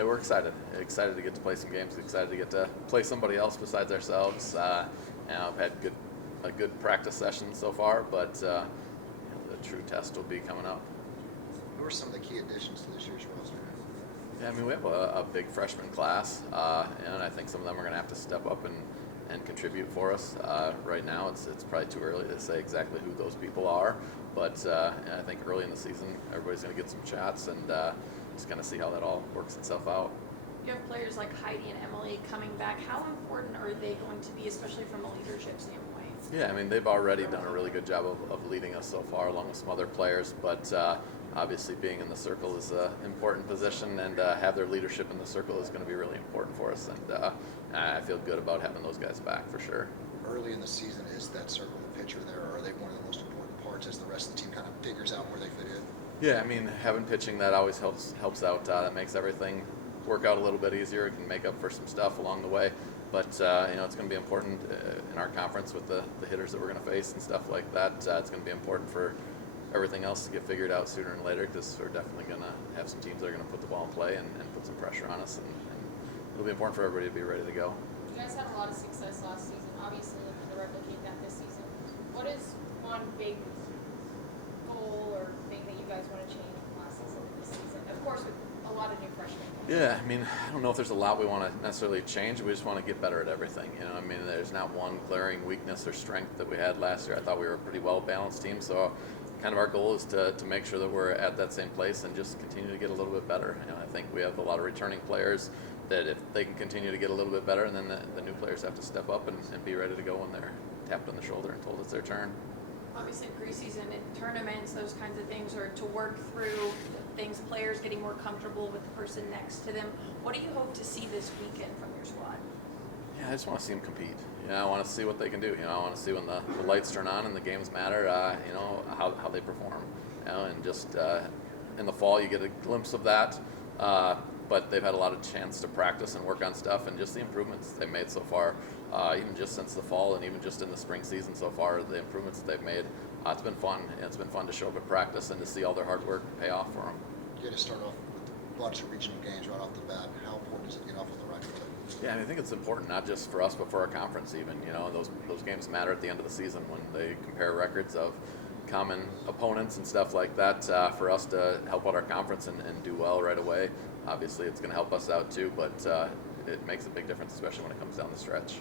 Yeah, we're excited to get to play some games, excited to get to play somebody else besides ourselves. I've had a good practice session so far, but the true test will be coming up. Who are some of the key additions to this year's roster? Yeah, I mean, we have a big freshman class, and I think some of them are going to have to step up and contribute for us. Right now, it's probably too early to say exactly who those people are, but I think early in the season, everybody's going to get some shots, and just kind of see how that all works itself out. You have players like Heidi and Emily coming back. How important are they going to be, especially from a leadership standpoint? Yeah, I mean, they've already done a really good job of leading us so far, along with some other players, but obviously being in the circle is an important position, and have their leadership in the circle is going to be really important for us, and I feel good about having those guys back for sure. Early in the season, is that circle the pitcher there, or are they one of the most important parts as the rest of the team kind of figures out where they fit in? Yeah, I mean, having pitching, that always helps out. That makes everything work out a little bit easier. It can make up for some stuff along the way. But it's going to be important in our conference with the hitters that we're going to face and stuff like that. It's going to be important for everything else to get figured out sooner than later, because we're definitely going to have some teams that are going to put the ball in play and put some pressure on us. And it'll be important for everybody to be ready to go. You guys had a lot of success last season. Obviously, looking to replicate that this season. What is one big goal or thing that you guys want to change from last season to this season? Of course, with a lot of new freshmen. Yeah, I mean, I don't know if there's a lot we want to necessarily change. We just want to get better at everything. I mean, there's not one glaring weakness or strength that we had last year. I thought we were a pretty well-balanced team, so kind of our goal is to make sure that we're at that same place and just continue to get a little bit better. I think we have a lot of returning players that if they can continue to get a little bit better, and then the new players have to step up and be ready to go when they're tapped on the shoulder and told it's their turn. Obviously, preseason and tournaments, those kinds of things are to work through things, players getting more comfortable with the person next to them. What do you hope to see this weekend from your squad? Yeah, I just want to see them compete. I want to see what they can do. I want to see when the lights turn on and the games matter, how they perform. And just in the fall, you get a glimpse of that. But they've had a lot of chance to practice and work on stuff, and just the improvements they've made so far, even just since the fall and even just in the spring season so far, the improvements that they've made. It's been fun. It's been fun to show up at practice and to see all their hard work pay off for them. You had to start off with a bunch of regional games right off the bat. How important is it to get off on the right foot? Yeah, I think it's important not just for us, but for our conference even. Those games matter at the end of the season when they compare records of common opponents and stuff like that, for us to help out our conference and do well right away. Obviously, it's going to help us out too, but it makes a big difference, especially when it comes down the stretch.